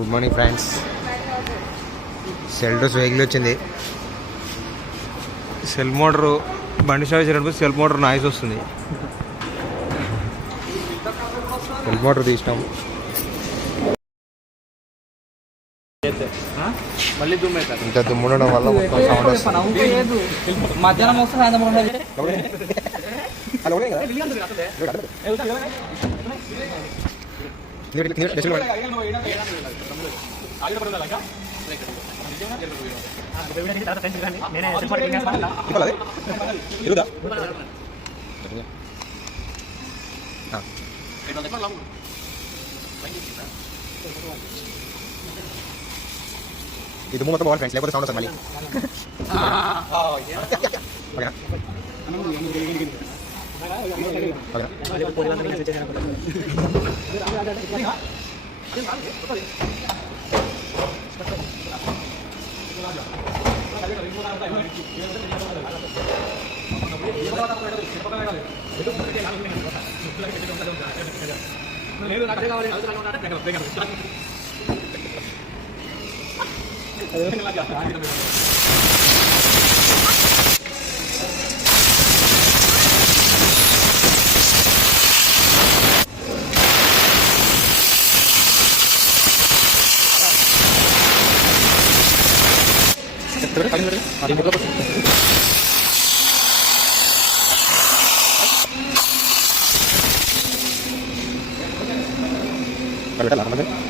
Good morning friends. Seltos vehicle వచ్చింది. Cell motor బండి start చేసినప్పుడు సెల్ మోటార్ నాయిస్ వస్తుంది. సెల్ మోటార్ తీసినాం. ఇంత దుమ్ము ఉండడం వల్ల మొత్తం సౌండ్ వస్తుంది. మధ్యాహ్నం వస్తుంది. ఇది మొత్తం బాగుంది ఫ్రెండ్స్, లేకపోతే సౌండ్ వస్తుంది మళ్ళీ.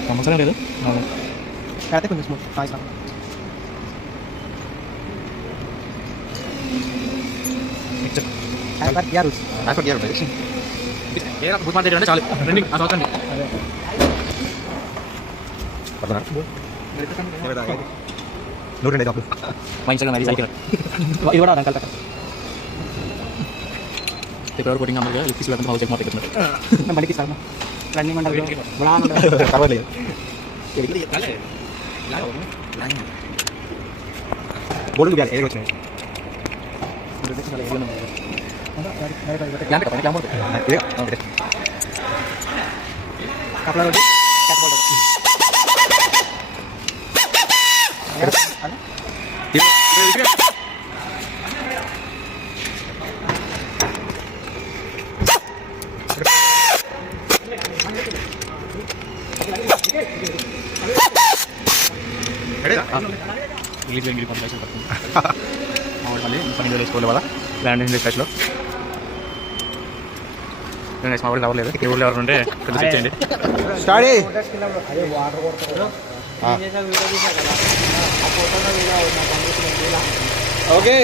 సమస్య లేదు అయితే కొంచెం స్మూత్ చాలు రన్నింగ్ చదవండి. మా ఇన్స్టాగ్రామ్ అది సైకిల్ ఇది కూడా అంకల్ ఫిబ్రవరి కోటింగ్ అమ్మగా లిప్స్ వెళ్తాం హౌస్ మాట్లాడుతున్నారు బండికి సార్ రన్నింగ్ అంటే పర్వాలేదు. బోర్డు ఏది వచ్చినాయి మళ్ళీ పని వేసుకోవాలి కదా ల్యాండ్ స్పెషల్లో నేను మా ఊళ్ళో అవ్వలేదు. ఈ ఊళ్ళో ఎవరు ఉంటే కొంచెం చేయండి. ఓకే.